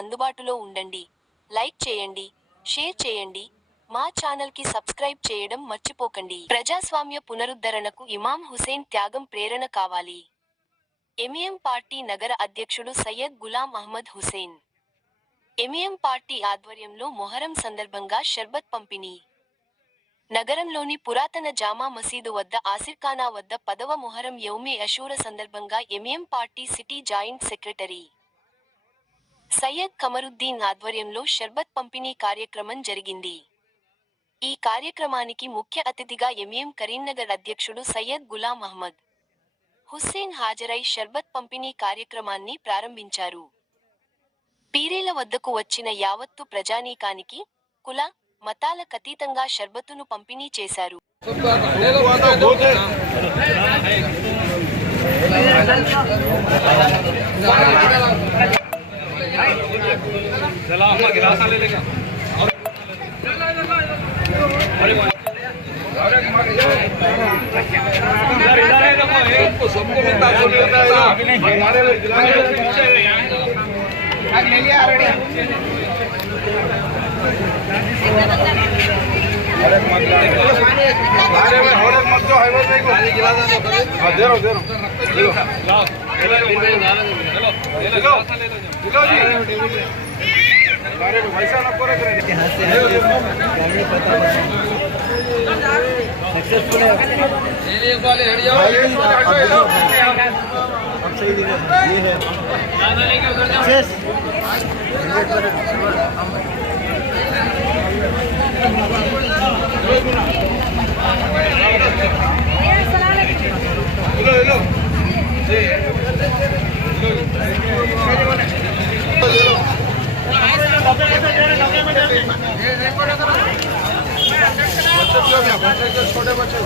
అందుబాటులో ఉండండి. లైక్ చేయండి, షేర్ చేయండి, మా ఛానల్ కి సబ్స్క్రైబ్ చేయడం మర్చిపోకండి. ప్రజాస్వామ్య పునరుద్ధరణకు ఇమాం హుసేన్ త్యాగం ప్రేరణ కావాలి. ఎంఐఎం పార్టీ నగర అధ్యక్షుడు సయ్యద్ గులాం అహ్మద్ హుసేన్. ఎంఐఎం పార్టీ ఆధ్వర్యంలో మొహరం సందర్భంగా షర్బత్ పంపిణీ. నగరంలోని పురాతన జామా మసీదు వద్ద ఆసిర్ఖానా వద్ద 10వ మొహరం యౌమే అషూర సందర్భంగా MIM party city joint secretary Syed Qamaruddin ఆధ్వర్యంలో షర్బత్ పంపిణీ కార్యక్రమం జరిగింది. ఈ కార్యక్రమానికి ముఖ్య అతిథిగా ఎంఐఎం కరీంనగర్ అధ్యక్షుడు సయ్యద్ గులాం అహ్మద్ హుస్సేన్ హాజరై షర్బత్ పంపిణీ కార్యక్రమాన్ని ప్రారంభించారు. పీరీల వద్దకు వచ్చిన యావత్తు ప్రజానీకానికి కుల, మతాలకతీతంగా షర్బతును పంపిణీ చేశారు. छोटे बच्चे